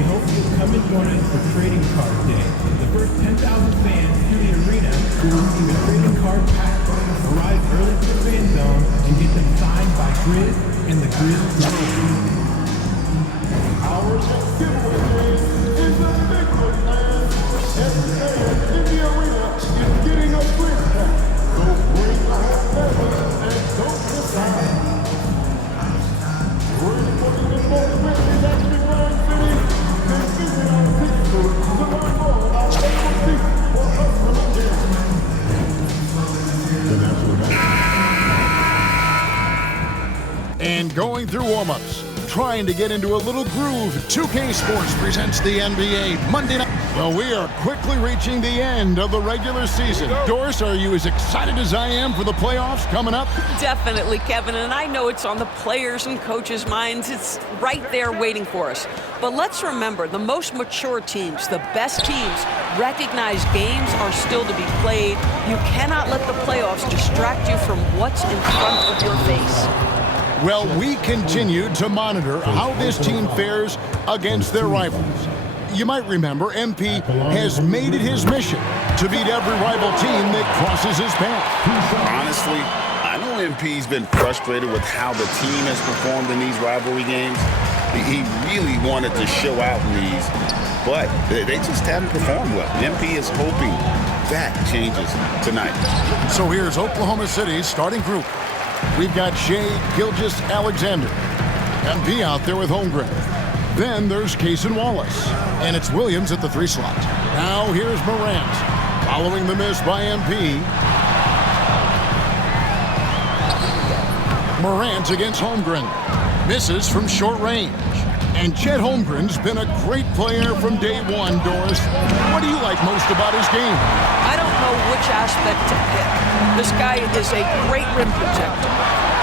we hope you'll come and join us for Trading Card Day. The first 10,000 fans to the arena will receive a trading card pack. Arrive early to the fan zone and get them signed by Grizz and the Grizzlies. Our next giveaway game is a big one, man. Every fan in the arena is getting a free pack. So bring the whole family and don't miss out. Reporting in both Grizzlies actually Ryan City and visit our Pittsburgh to learn more about OKC for upcoming games. And going through warm-ups, trying to get into a little groove, 2K Sports presents the NBA Monday night. Well, we are quickly reaching the end of the regular season. Doris, are you as excited as I am for the playoffs coming up? Definitely, Kevin, and I know it's on the players' and coaches' minds. It's right there waiting for us. But let's remember, the most mature teams, the best teams, recognize games are still to be played. You cannot let the playoffs distract you from what's in front of your face. Well, we continue to monitor how this team fares against their rivals. You might remember MP has made it his mission to beat every rival team that crosses his path. Honestly, I know MP's been frustrated with how the team has performed in these rivalry games. He really wanted to show out in these, but they just haven't performed well. MP is hoping that changes tonight. So here's Oklahoma City's starting group. We've got Shea Gilgeous-Alexander, MP out there with Holmgren. Then there's Cason Wallace, and it's Williams at the 3 slot. Now here's Morant, following the miss by MP. Morant against Holmgren, misses from short range. And Chet Holmgren's been a great player from day one, Doris. What do you like most about his game? I don't know which aspect to pick. This guy is a great rim protector.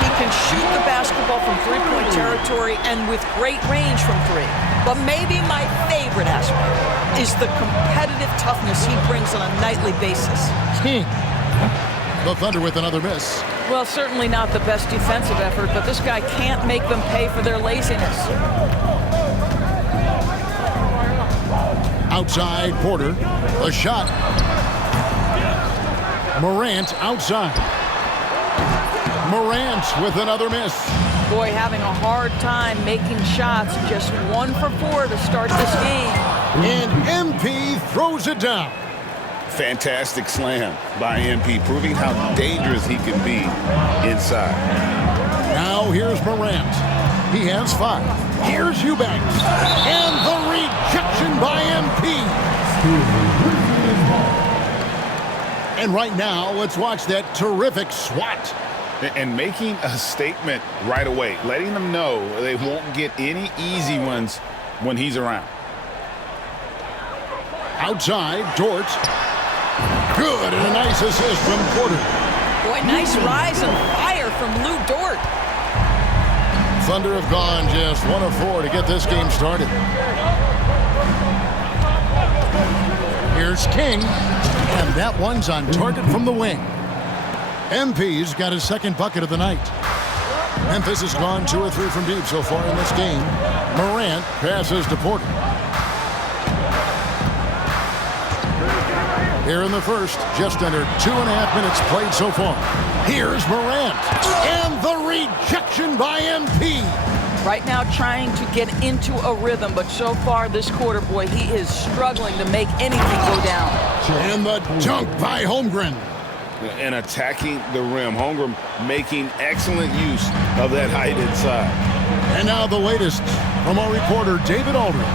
He can shoot the basketball from three-point territory and with great range from 3. But maybe my favorite aspect is the competitive toughness he brings on a nightly basis. King. The Thunder with another miss. Well, certainly not the best defensive effort, but this guy can't make them pay for their laziness. Outside, Porter. A shot. Morant outside. Morant with another miss. Boy, having a hard time making shots. Just 1 for 4 to start this game. And MP throws it down. Fantastic slam by MP, proving how dangerous he can be inside. Now here's Morant. He has 5. Here's Eubanks. And the rejection by MP. And right now, let's watch that terrific swat. And making a statement right away, letting them know they won't get any easy ones when he's around. Outside, Dort. Good, and a nice assist from Porter. Boy, nice rise and fire from Lou Dort. Thunder have gone just 1 of 4 to get this game started. Here's King, and that one's on target from the wing. MP's got his 2nd bucket of the night. Memphis has gone 2 or 3 from deep so far in this game. Morant passes to Porter. Here in the first, just under 2.5 minutes played so far. Here's Morant, and the rejection by MP. Right now trying to get into a rhythm, but so far this quarter, boy, he is struggling to make anything go down. And the dunk by Holmgren. And attacking the rim. Holmgren making excellent use of that height inside. And now the latest from our reporter, David Aldridge.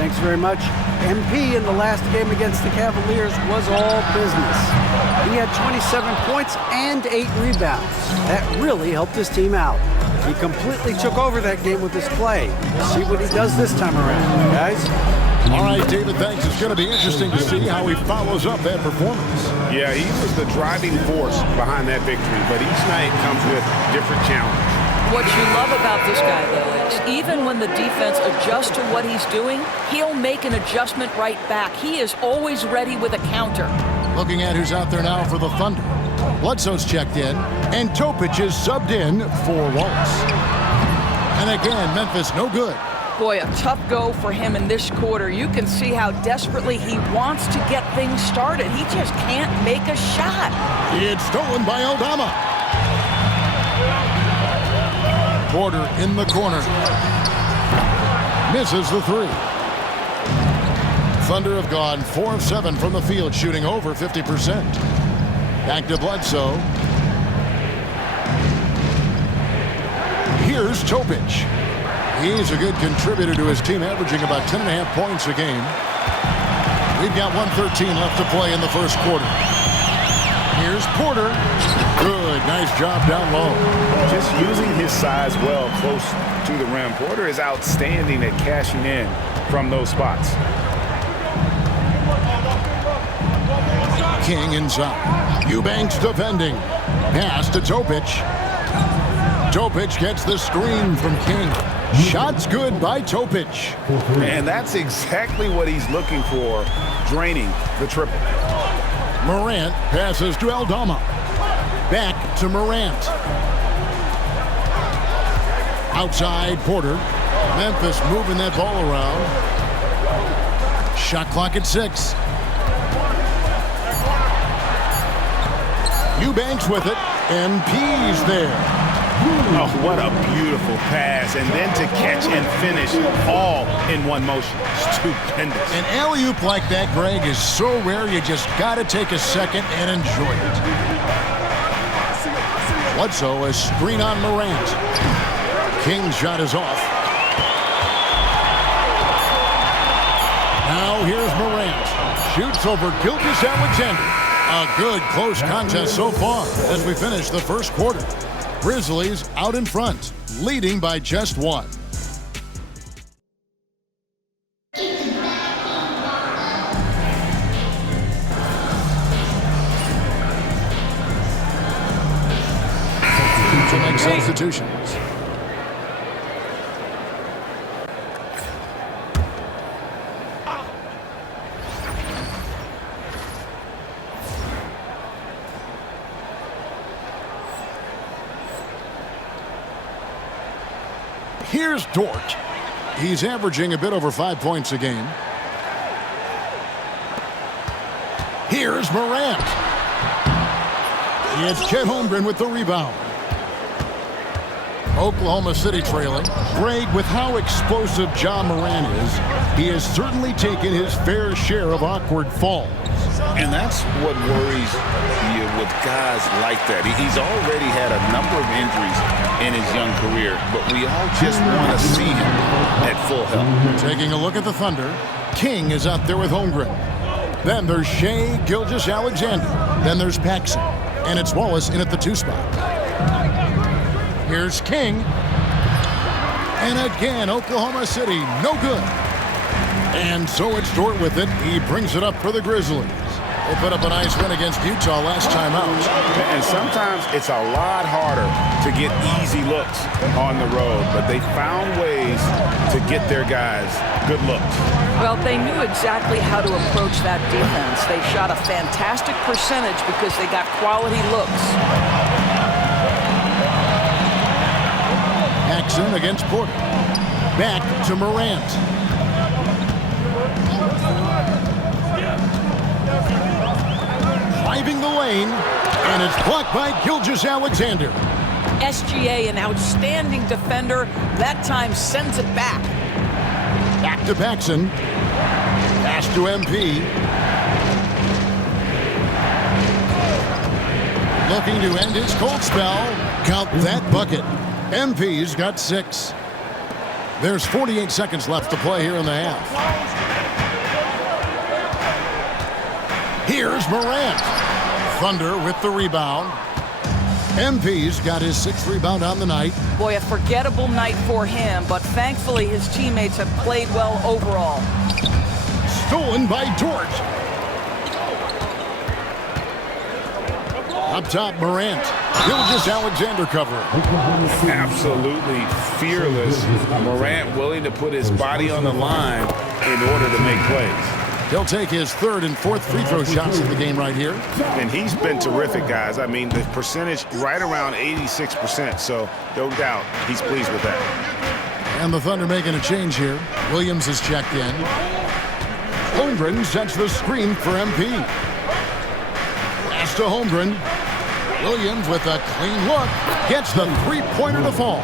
Thanks very much. MP in the last game against the Cavaliers was all business. He had 27 points and 8 rebounds. That really helped his team out. He completely took over that game with his play. See what he does this time around, guys. All right, David, thanks. It's going to be interesting to see how he follows up that performance. Yeah, he was the driving force behind that victory, but each night comes with different challenge. What you love about this guy, though, is even when the defense adjusts to what he's doing, he'll make an adjustment right back. He is always ready with a counter. Looking at who's out there now for the Thunder. Bledsoe's checked in, and Topic is subbed in for Wallace. And again, Memphis no good. Boy, a tough go for him in this quarter. You can see how desperately he wants to get things started. He just can't make a shot. It's stolen by Aldama. Porter in the corner. Misses the three. Thunder have gone 4 of 7 from the field, shooting over 50%. Back to Bledsoe. Here's Topic. He's a good contributor to his team, averaging about 10.5 points a game. We've got 1:13 left to play in the first quarter. Here's Porter. Good, nice job down low. Just using his size well close to the rim. Porter is outstanding at cashing in from those spots. King inside. Eubanks defending. Pass to Topic. Topic gets the screen from King. Shot's good by Topic. And that's exactly what he's looking for, draining the triple. Morant passes to Aldama. Back to Morant. Outside Porter. Memphis moving that ball around. Shot clock at 6. Eubanks with it. MP's there. Oh, what a beautiful pass. And then to catch and finish all in one motion. Stupendous. An alley-oop like that, Greg, is so rare you just got to take a second and enjoy it. Bledsoe, a screen on Morant. King's shot is off. Now here's Morant. Shoots over Gilgeous-Alexander. A good close contest so far as we finish the first quarter. Grizzlies out in front, leading by just 1. To make substitutions. Here's Dort. He's averaging a bit over 5 points a game. Here's Morant. It's Chet Holmgren with the rebound. Oklahoma City trailing. Greg, with how explosive John Morant is, he has certainly taken his fair share of awkward falls. And that's what worries you with guys like that. He's already had a number of injuries in his young career, but we all just want to see him at full health. Taking a look at the Thunder, King is out there with Holmgren. Then there's Shea Gilgeous-Alexander. Then there's Paxson. And it's Wallace in at the 2 spot. Here's King. And again, Oklahoma City, no good. And so it's Dort with it. He brings it up for the Grizzlies. They put up a nice win against Utah last time out. And sometimes it's a lot harder to get easy looks on the road, but they found ways to get their guys good looks. Well, they knew exactly how to approach that defense. They shot a fantastic percentage because they got quality looks. Paxson against Porter. Back to Morant. Driving the lane, and it's blocked by Gilgeous-Alexander. SGA, an outstanding defender, that time sends it back. Back to Paxson. Pass to MP. Looking to end his cold spell. Count that bucket. MP's got 6. There's 48 seconds left to play here in the half. Here's Morant. Thunder with the rebound. MP's got his 6th rebound on the night. Boy, a forgettable night for him, but thankfully his teammates have played well overall. Stolen by Dort. Up top, Morant. Gilgeous-Alexander cover. Absolutely fearless. Morant willing to put his body on the line in order to make plays. He'll take his 3rd and 4th free throw shots of the game right here. And he's been terrific, guys. I mean, the percentage right around 86%, so no doubt he's pleased with that. And the Thunder making a change here. Williams is checked in. Holmgren sets the screen for MP. Pass to Holmgren. Williams with a clean look. Gets the three-pointer to fall.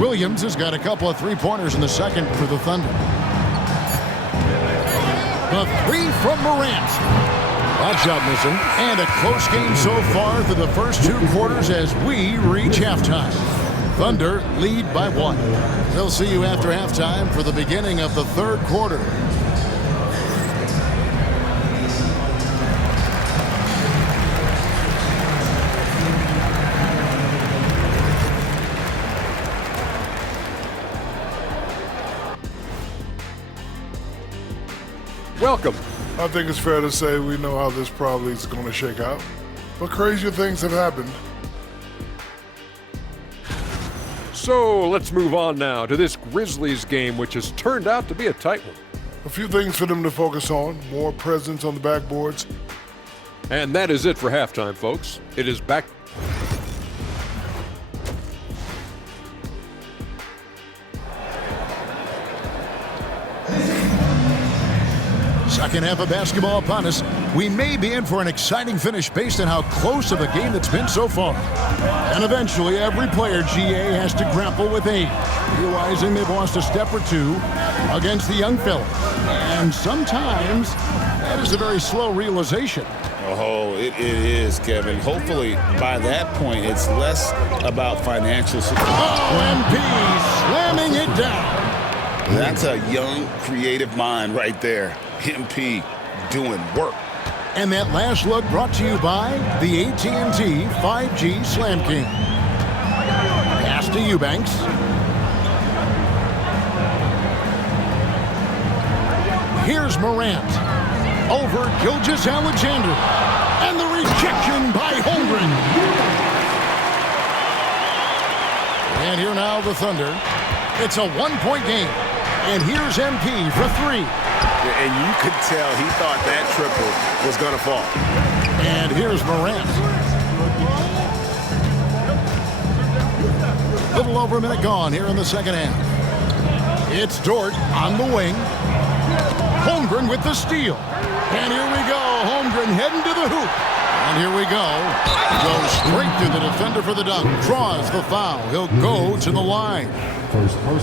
Williams has got a couple of three-pointers in the second for the Thunder. The three from Morant. That shot missing. And a close game so far through the first two quarters as we reach halftime. Thunder lead by 1. We'll see you after halftime for the beginning of the third quarter. Welcome. I think it's fair to say we know how this probably is going to shake out. But crazier things have happened. So let's move on now to this Grizzlies game, which has turned out to be a tight one. A few things for them to focus on. More presence on the backboards. And that is it for halftime, folks. It is back. Second half of basketball upon us. We may be in for an exciting finish based on how close of a game it's been so far. And eventually, every player, GA, has to grapple with age, realizing they've lost a step or two against the young fellas. And sometimes, that is a very slow realization. Oh, it is, Kevin. Hopefully, by that point, it's less about financial support. MP slamming it down. That's a young, creative mind right there. MP doing work. And that last look brought to you by the AT&T 5G Slam King. Pass to Eubanks. Here's Morant. Over Gilgeous-Alexander. And the rejection by Holmgren. And here now the Thunder. It's a one-point game. And here's MP for 3. And you could tell he thought that triple was going to fall. And here's Morant. Little over a minute gone here in the second half. It's Dort on the wing. Holmgren with the steal. And here we go. Holmgren heading to the hoop. And here we go. Goes straight to the defender for the dunk. Draws the foul. He'll go to the line.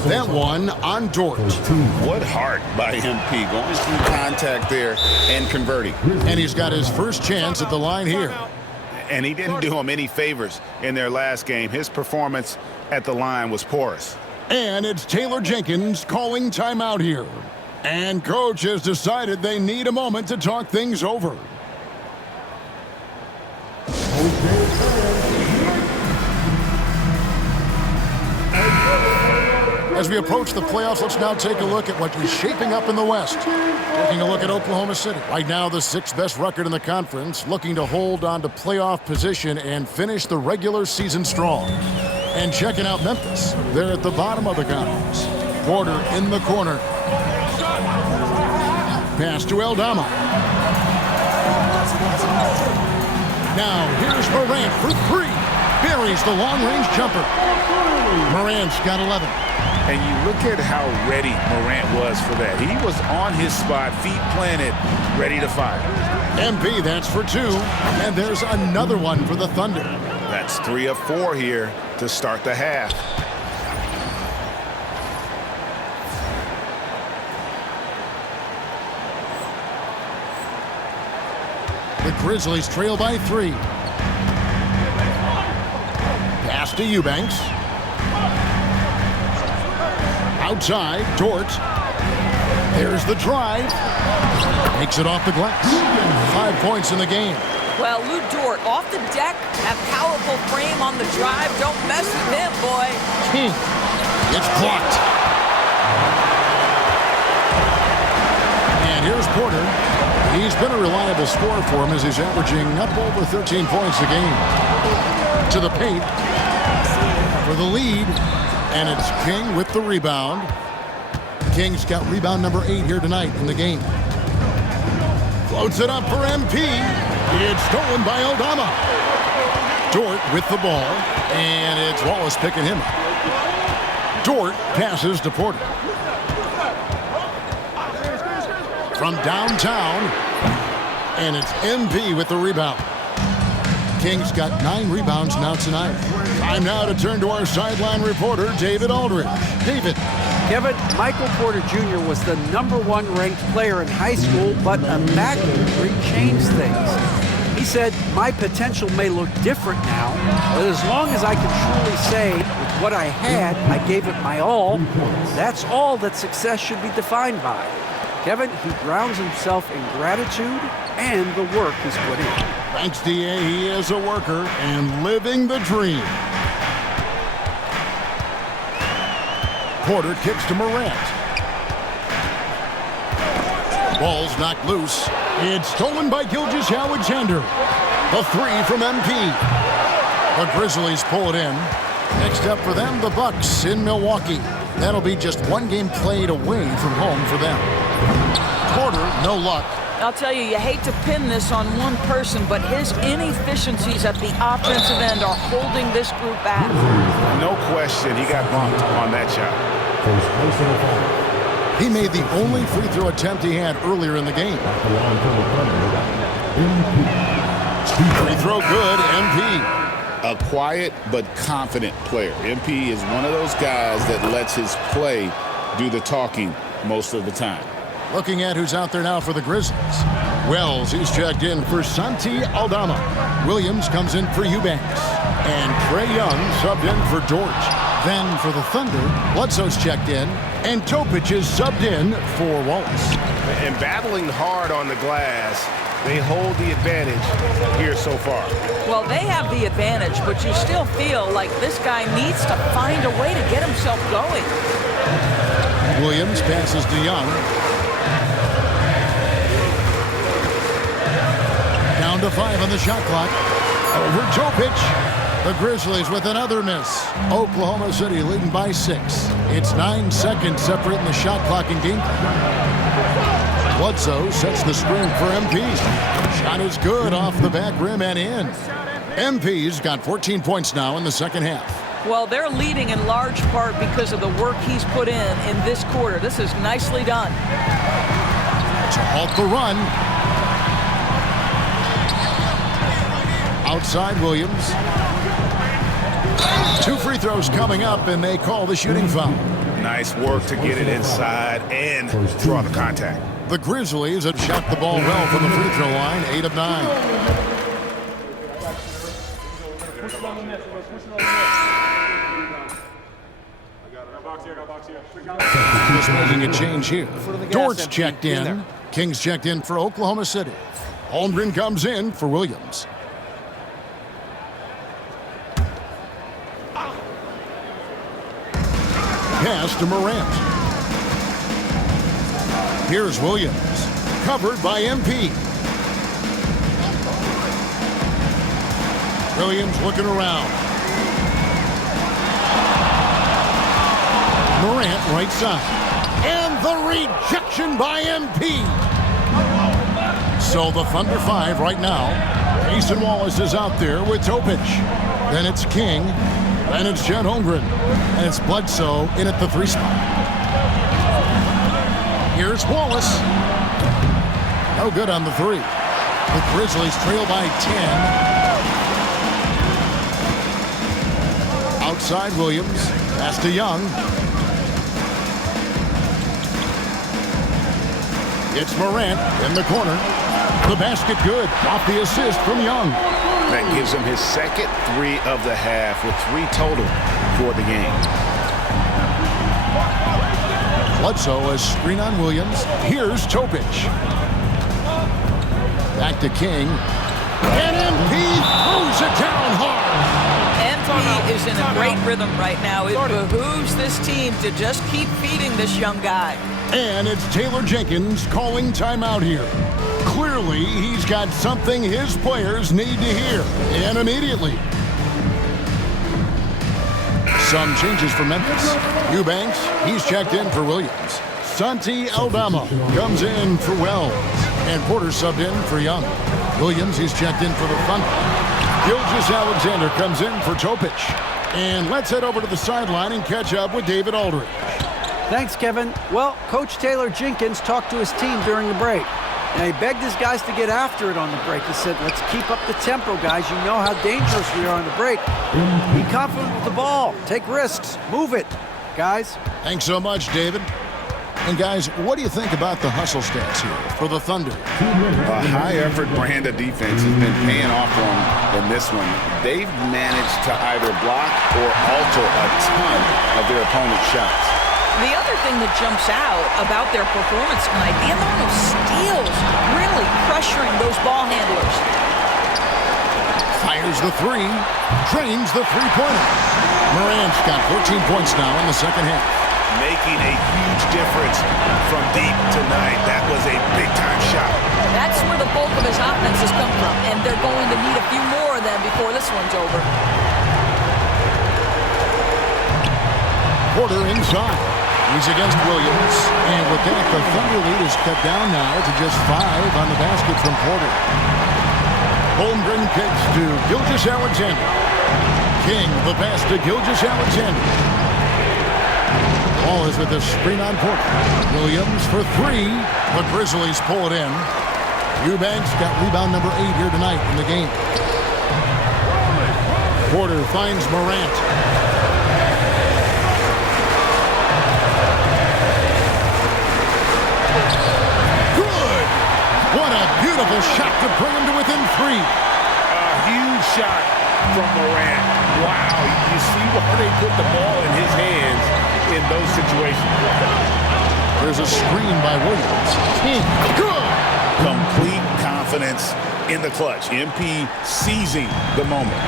That one on Dort. What heart by MP going through contact there and converting. And he's got his first chance at the line here. And he didn't do him any favors in their last game. His performance at the line was porous. And it's Taylor Jenkins calling timeout here. And coach has decided they need a moment to talk things over. As we approach the playoffs, let's now take a look at what is shaping up in the West. Taking a look at Oklahoma City. Right now, the 6th best record in the conference, looking to hold on to playoff position and finish the regular season strong. And checking out Memphis. They're at the bottom of the conference. Porter in the corner. Pass to Aldama. Now, here's Morant for 3. Buries the long-range jumper. Morant's got 11. And you look at how ready Morant was for that. He was on his spot, feet planted, ready to fire. MP, that's for 2. And there's another one for the Thunder. That's 3 of 4 here to start the half. The Grizzlies trail by 3. Pass to Eubanks. Outside, Dort. There's the drive. Makes it off the glass. 5 points in the game. Well, Lou Dort off the deck, that powerful frame on the drive. Don't mess with him, boy. It's blocked. And here's Porter. He's been a reliable scorer for him as he's averaging up over 13 points a game. To the paint for the lead. And it's King with the rebound. King's got rebound number 8 here tonight in the game. Floats it up for MP. It's stolen by Aldama. Dort with the ball. And it's Wallace picking him up. Dort passes to Porter. From downtown, and it's MP with the rebound. Kings got 9 rebounds now tonight. Time now to turn to our sideline reporter, David Aldridge. David. Kevin, Michael Porter Jr. was the #1 ranked player in high school, but a back injury changed things. He said, my potential may look different now, but as long as I can truly say with what I had, I gave it my all, that's all that success should be defined by. Kevin, he grounds himself in gratitude and the work he's put in. Thanks, D.A. He is a worker and living the dream. Porter kicks to Morant. Ball's knocked loose. It's stolen by Gilgeous-Alexander. The 3 from MP. The Grizzlies pull it in. Next up for them, the Bucks in Milwaukee. That'll be just 1 game played away from home for them. Porter, no luck. I'll tell you, you hate to pin this on one person, but his inefficiencies at the offensive end are holding this group back. No question, he got bumped on that shot. He made the only free throw attempt he had earlier in the game. Free throw good, MP. A quiet but confident player. MP is one of those guys that lets his play do the talking most of the time. Looking at who's out there now for the Grizzlies. Wells, he's checked in for Santi Aldama. Williams comes in for Eubanks. And Trae Young subbed in for Dort. Then for the Thunder, Bledsoe's checked in. And Topic is subbed in for Wallace. And battling hard on the glass, they hold the advantage here so far. Well, they have the advantage, but you still feel like this guy needs to find a way to get himself going. Williams passes to Young. Down to 5 on the shot clock. Over Topic. The Grizzlies with another miss. Oklahoma City leading by 6. It's 9 seconds separating the shot clock and game clock. Bledsoe sets the screen for MP. Shot is good off the back rim and in. MP's got 14 points now in the second half. Well, they're leading in large part because of the work he's put in this quarter. This is nicely done. To halt the run. Outside Williams. 2 free throws coming up, and they call the shooting foul. Nice work to get it inside and draw the contact. The Grizzlies have shot the ball well from the free throw line, 8 of 9. Just making a change here. Dort's checked in. Kings checked in for Oklahoma City. Holmgren comes in for Williams. Pass to Morant. Here's Williams. Covered by MP. Williams looking around. Morant right side. And the rejection by MP. So the Thunder 5 right now. Jason Wallace is out there with Topic. Then it's King. Then it's Chet Holmgren. And it's Bledsoe in at the 3 spot. Here's Wallace. No good on the 3. The Grizzlies trail by 10. Outside Williams. Pass to Young. It's Morant in the corner. The basket good. Off the assist from Young. That gives him his second 3 of the half with 3 total for the game. Bledsoe a screen on Williams. Here's Topic. Back to King. And MP throws it down hard. MP is in a great rhythm right now. It behooves this team to just keep feeding this young guy. And it's Taylor Jenkins calling timeout here. Clearly, he's got something his players need to hear, and immediately. Some changes for Memphis. Eubanks, he's checked in for Williams. Santi Aldama comes in for Wells. And Porter subbed in for Young. Williams, he's checked in for the Thunder. Gilgeous-Alexander comes in for Topic. And let's head over to the sideline and catch up with David Aldridge. Thanks, Kevin. Well, Coach Taylor Jenkins talked to his team during the break. And he begged his guys to get after it on the break. He said, let's keep up the tempo, guys. You know how dangerous we are on the break. Be confident with the ball. Take risks. Move it, guys. Thanks so much, David. And guys, what do you think about the hustle stats here for the Thunder? A high-effort brand of defense has been paying off for them in this one. They've managed to either block or alter a ton of their opponent's shots. The other thing that jumps out about their performance tonight, the amount of steals, really pressuring those ball handlers. Fires the three, drains the three-pointer. Morant's got 14 points now in the second half. Making a huge difference from deep tonight. That was a big-time shot. That's where the bulk of his offense has come from, and they're going to need a few more of them before this one's over. Porter inside. He's against Williams. And with that, the Thunder lead is cut down now to just 5 on the basket from Porter. Holmgren kicks to Gilgeous-Alexander. King, the pass to Gilgeous-Alexander. Ball is with the screen on Porter. Williams for 3. The Grizzlies pull it in. Eubanks got rebound number 8 here tonight in the game. Porter finds Morant. Good! What a beautiful shot to bring him to within 3. A huge shot from Morant. Wow, you see why they put the ball in his hands in those situations. There's a screen by Williams. King, good! Complete confidence in the clutch. MP seizing the moment.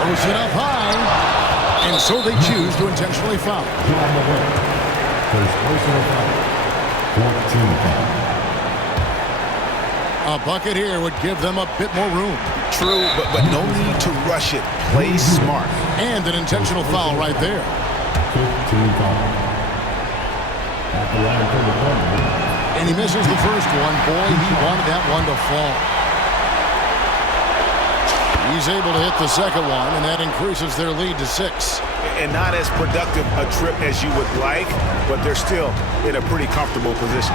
Throws it up high. And so they choose to intentionally foul. A bucket here would give them a bit more room. True, but no need to rush it. Play smart. And an intentional foul right there. And he misses the first one. Boy, he wanted that one to fall. He's able to hit the second one, and that increases their lead to 6. And not as productive a trip as you would like, but they're still in a pretty comfortable position.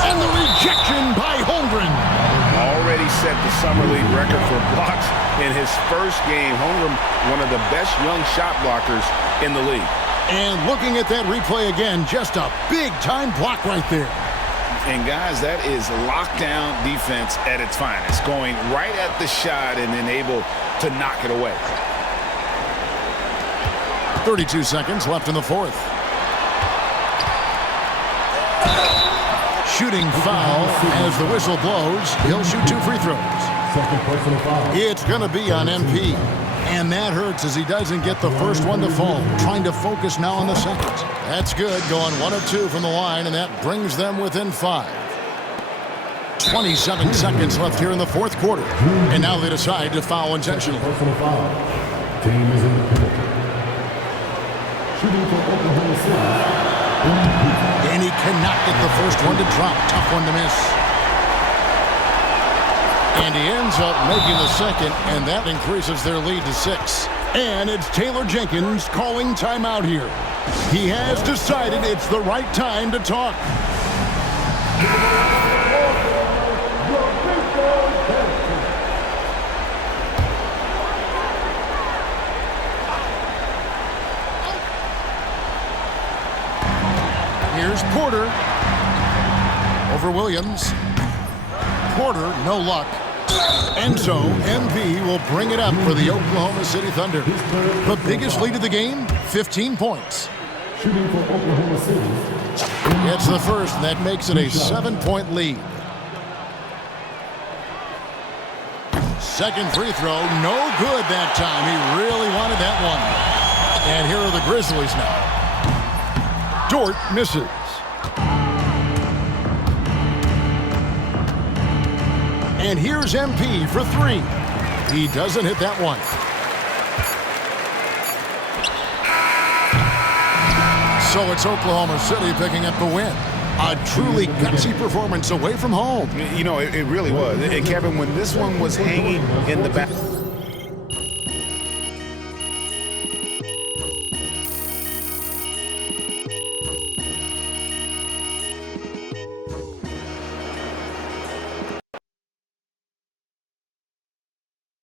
And the rejection by Holmgren. Already set the summer league record for blocks in his first game. Holmgren, one of the best young shot blockers in the league. And looking at that replay again, just a big-time block right there. And guys, that is lockdown defense at its finest. Going right at the shot and then able to knock it away. 32 seconds left in the fourth. Shooting foul as the whistle blows. He'll shoot 2 free throws. It's going to be on MP. And that hurts as he doesn't get the first one to fall. Trying to focus now on the second. That's good. Going 1 of 2 from the line, and that brings them within 5. 27 seconds left here in the fourth quarter. And now they decide to foul intentionally. Team is in the penalty. Shooting for Oklahoma City. And he cannot get the first one to drop. Tough one to miss. And he ends up making the second, and that increases their lead to 6. And it's Taylor Jenkins calling timeout here. He has decided it's the right time to talk. Here's Porter over Williams. Porter, no luck. And so, MP will bring it up for the Oklahoma City Thunder. The biggest lead of the game, 15 points. Shooting for Oklahoma City. It's the first, and that makes it a 7-point lead. Second free throw, no good that time. He really wanted that one. And here are the Grizzlies now. Dort misses. And here's MP for 3. He doesn't hit that one. So it's Oklahoma City picking up the win. A truly gutsy performance away from home. You know, it really was. And Kevin, when this one was hanging in the back.